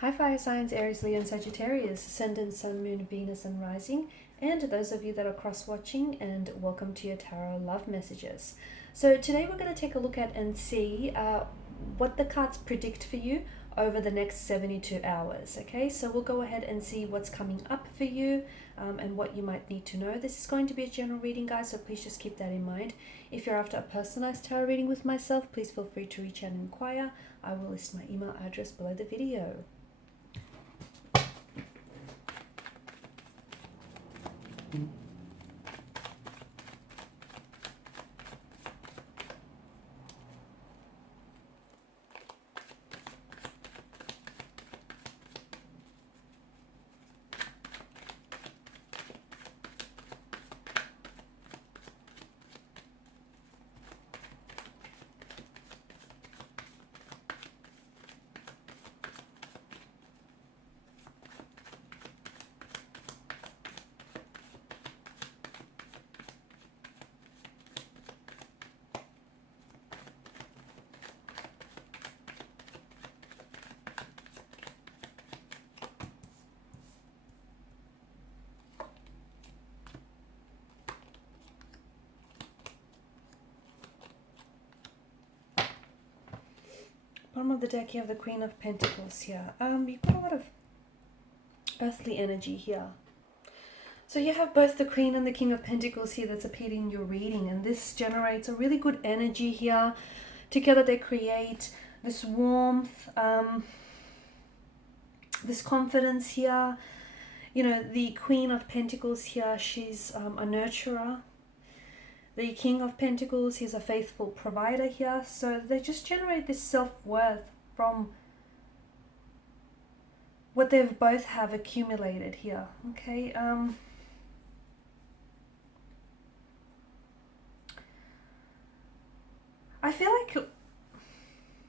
Hi fire signs, Aries, Leo and Sagittarius, Ascendant, Sun, Moon, Venus and Rising, and those of you that are cross-watching, and welcome to your Tarot Love Messages. So today we're going to take a look at and see what the cards predict for you over the next 72 hours. Okay, so we'll go ahead and see what's coming up for you and what you might need to know. This is going to be a general reading, guys, so please just keep that in mind. If you're after a personalized tarot reading with myself, please feel free to reach out and inquire. I will list my email address below the video. Bottom of the deck, you have the Queen of Pentacles here. You've got a lot of earthly energy here. So you have both the Queen and the King of Pentacles here that's appeared in your reading, and this generates a really good energy here. Together they create this warmth, this confidence here. You know, the Queen of Pentacles here, she's a nurturer. The King of Pentacles, he's a faithful provider here. So they just generate this self-worth from what they've both have accumulated here. Okay. I feel like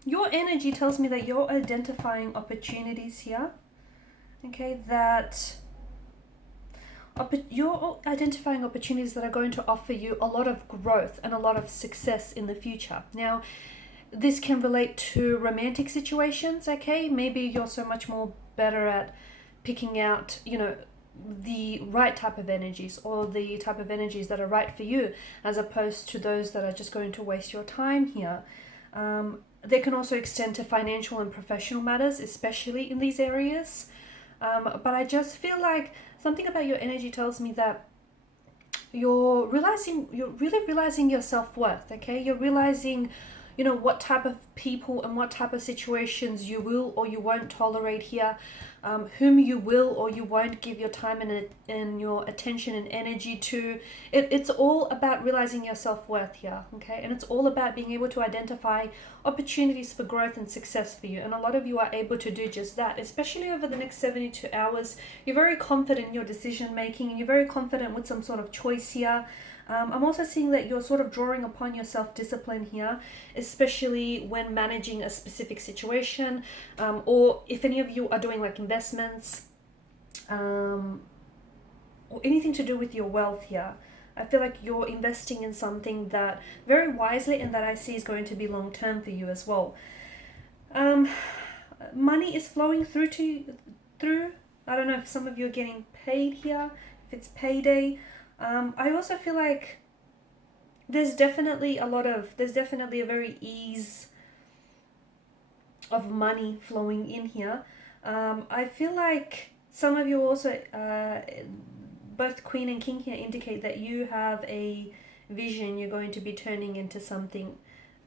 your energy tells me that you're identifying opportunities here. Okay, that you're identifying opportunities that are going to offer you a lot of growth and a lot of success in the future. Now, this can relate to romantic situations, okay? Maybe you're so much more better at picking out, you know, the right type of energies, or the type of energies that are right for you, as opposed to those that are just going to waste your time here. They can also extend to financial and professional matters, especially in these areas. But I just feel like something about your energy tells me that you're really realizing your self-worth, okay? You're realizing, you know, what type of people and what type of situations you will or you won't tolerate here, whom you will or you won't give your time and your attention and energy to. It's all about realizing your self-worth here, okay? And it's all about being able to identify opportunities for growth and success for you. And a lot of you are able to do just that, especially over the next 72 hours. You're very confident in your decision making, and you're very confident with some sort of choice here. I'm also seeing that you're sort of drawing upon your self-discipline here, especially when managing a specific situation, or if any of you are doing like investments, or anything to do with your wealth here. I feel like you're investing in something that very wisely, and that I see is going to be long-term for you as well. Money is flowing through. I don't know if some of you are getting paid here, if it's payday. I also feel like there's definitely a very ease of money flowing in here. I feel like some of you also, both Queen and King here indicate that you have a vision you're going to be turning into something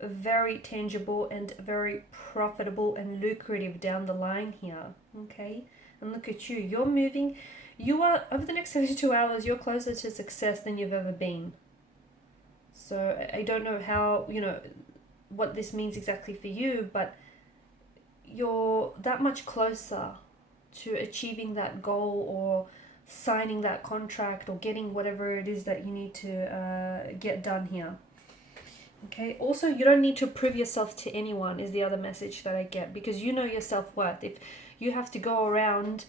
very tangible and very profitable and lucrative down the line here, okay? And look at you, you're moving. You are, over the next 72 hours, you're closer to success than you've ever been. So I don't know how, you know, what this means exactly for you, but you're that much closer to achieving that goal, or signing that contract, or getting whatever it is that you need to get done here. Okay, also you don't need to prove yourself to anyone is the other message that I get, because you know your self-worth. If you have to go around,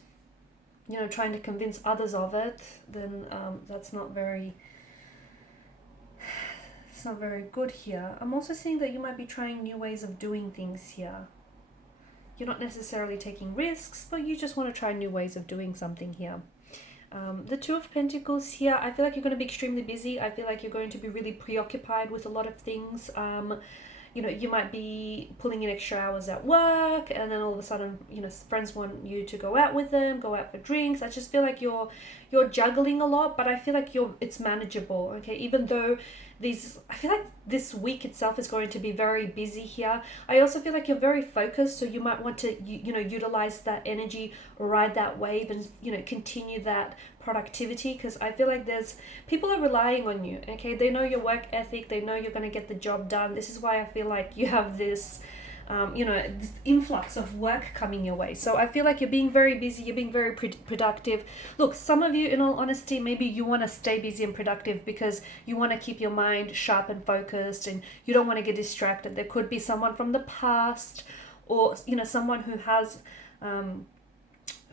you know, trying to convince others of it, then that's not very good here. I'm also seeing that you might be trying new ways of doing things here. You're not necessarily taking risks, but you just want to try new ways of doing something here. The Two of Pentacles here, I feel like you're going to be extremely busy. I feel like you're going to be really preoccupied with a lot of things. You know, you might be pulling in extra hours at work, and then all of a sudden, you know, friends want you to go out with them, go out for drinks. I just feel like you're juggling a lot, but I feel like it's manageable, okay? Even though I feel like this week itself is going to be very busy here. I also feel like you're very focused, so you might want to, you know, utilize that energy, ride that wave, and, you know, continue that productivity, because I feel like people are relying on you, okay? They know your work ethic, they know you're going to get the job done. This is why I feel like you have this you know, this influx of work coming your way. So I feel like you're being very busy, you're being very productive. Look, some of you, in all honesty, maybe you want to stay busy and productive because you want to keep your mind sharp and focused, and you don't want to get distracted. There could be someone from the past, or, you know, someone who has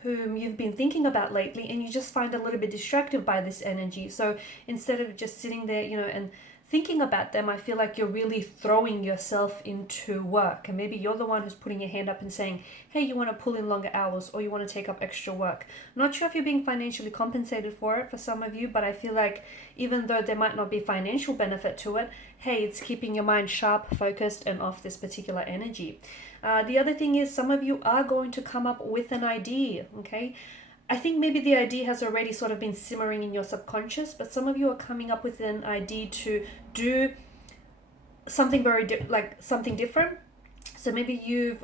whom you've been thinking about lately, and you just find a little bit distracted by this energy. So instead of just sitting there, you know, and thinking about them, I feel like you're really throwing yourself into work, and maybe you're the one who's putting your hand up and saying, hey, you want to pull in longer hours, or you want to take up extra work. I'm not sure if you're being financially compensated for it for some of you, but I feel like even though there might not be financial benefit to it, hey, it's keeping your mind sharp, focused, and off this particular energy. The other thing is, some of you are going to come up with an idea, okay? I think maybe the idea has already sort of been simmering in your subconscious, but some of you are coming up with an idea to do something something different. So maybe you've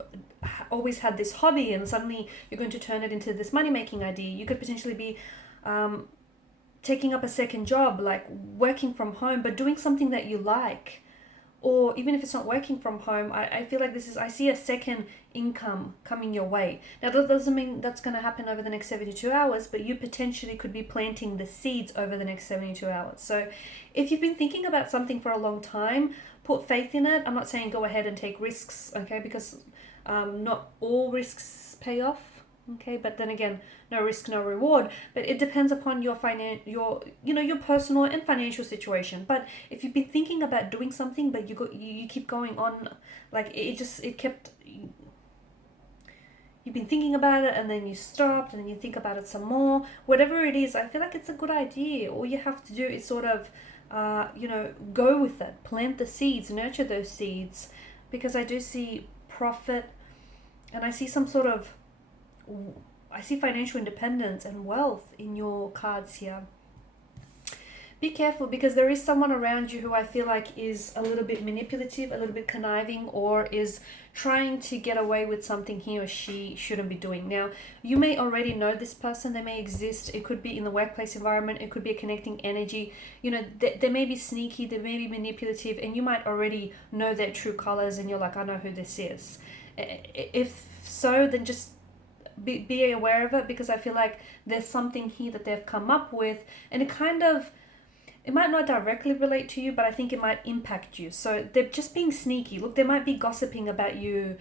always had this hobby, and suddenly you're going to turn it into this money-making idea. You could potentially be taking up a second job, like working from home, but doing something that you like. Or even if it's not working from home, I feel like I see a second income coming your way. Now, that doesn't mean that's going to happen over the next 72 hours, but you potentially could be planting the seeds over the next 72 hours. So if you've been thinking about something for a long time, put faith in it. I'm not saying go ahead and take risks, okay, because not all risks pay off. Okay, but then again, no risk, no reward. But it depends upon your personal and financial situation. But if you've been thinking about doing something, but you keep going on, like you've been thinking about it, and then you stopped, and then you think about it some more. Whatever it is, I feel like it's a good idea. All you have to do is sort of, go with it, plant the seeds, nurture those seeds, because I do see profit, and I see I see financial independence and wealth in your cards here. Be careful, because there is someone around you who I feel like is a little bit manipulative, a little bit conniving, or is trying to get away with something he or she shouldn't be doing. Now, you may already know this person. They may exist. It could be in the workplace environment. It could be a connecting energy. You know, they may be sneaky. They may be manipulative, and you might already know their true colors, and you're like, I know who this is. If so, then just be aware of it, because I feel like there's something here that they've come up with, and it might not directly relate to you, but I think it might impact you. So they're just being sneaky. Look, they might be gossiping about you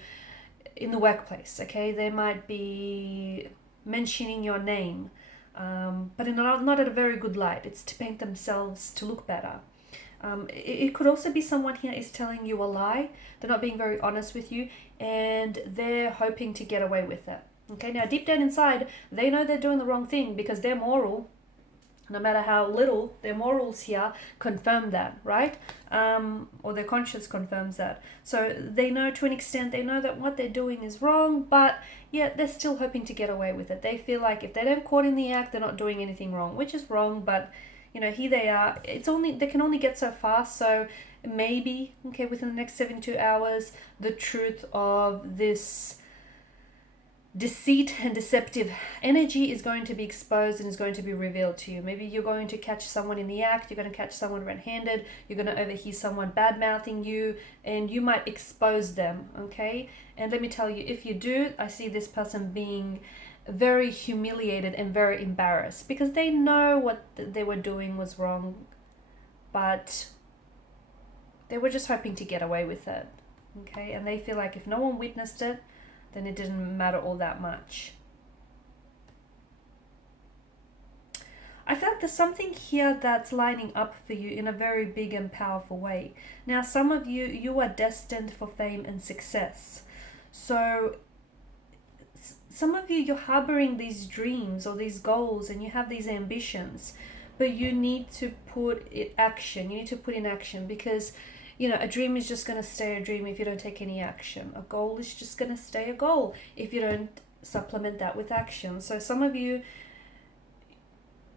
in the workplace, okay? They might be mentioning your name, but not at a very good light. It's to paint themselves to look better. It could also be someone here is telling you a lie. They're not being very honest with you, and they're hoping to get away with it. Okay, now deep down inside, they know they're doing the wrong thing, because their moral, no matter how little, their morals here confirm that, right? Or their conscience confirms that. So they know, to an extent, they know that what they're doing is wrong, but yet they're still hoping to get away with it. They feel like if they don't caught in the act, they're not doing anything wrong, which is wrong, but you know, here they are. They can only get so far. So maybe, okay, within the next 72 hours, the truth of this deceit and deceptive energy is going to be exposed and is going to be revealed to you. Maybe you're going to catch someone in the act, you're going to catch someone red-handed, you're going to overhear someone bad-mouthing you, and you might expose them, okay? And let me tell you, if you do, I see this person being very humiliated and very embarrassed, because they know what they were doing was wrong, but they were just hoping to get away with it, okay? And they feel like if no one witnessed it, then it didn't matter all that much. I feel like there's something here that's lining up for you in a very big and powerful way. Now, some of you are destined for fame and success. So some of you, you're harboring these dreams or these goals and you have these ambitions, but you need to put it action. You need to put in action, because a dream is just going to stay a dream if you don't take any action. A goal is just going to stay a goal if you don't supplement that with action. So some of you,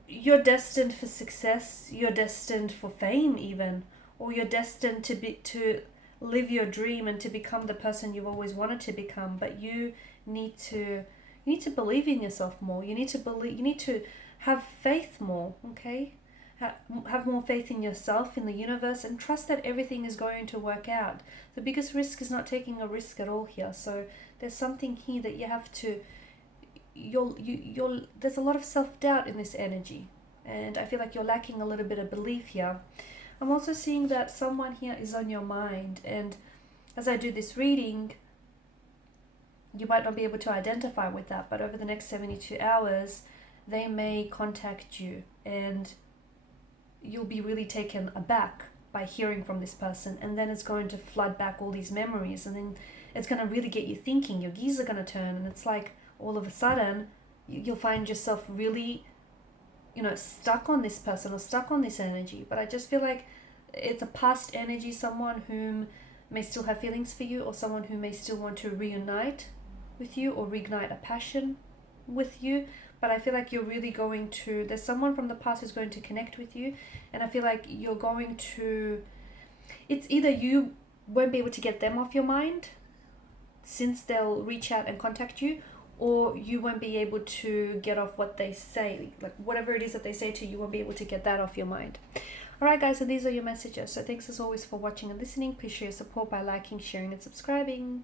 you're destined for success, you're destined for fame even, or you're destined to live your dream and to become the person you've always wanted to become. But you need to believe in yourself more. You need to have faith more, okay? Have more faith in yourself, in the universe, and trust that everything is going to work out. The biggest risk is not taking a risk at all here. So there's something here that you have to, there's a lot of self-doubt in this energy, and I feel like you're lacking a little bit of belief here. I'm also seeing that someone here is on your mind, and as I do this reading, you might not be able to identify with that, but over the next 72 hours, they may contact you, and you'll be really taken aback by hearing from this person, and then it's going to flood back all these memories, and then it's going to really get you thinking. Your gears are going to turn, and it's like all of a sudden you'll find yourself really stuck on this person or stuck on this energy. But I just feel like it's a past energy, someone whom may still have feelings for you, or someone who may still want to reunite with you or reignite a passion with you. But I feel like you're really going to, there's someone from the past who's going to connect with you, and I feel like you're going to, it's either you won't be able to get them off your mind since they'll reach out and contact you, or you won't be able to get off what they say, like whatever it is that they say to you, you won't be able to get that off your mind. Alright guys, so these are your messages. So thanks as always for watching and listening. Please show your support by liking, sharing and subscribing.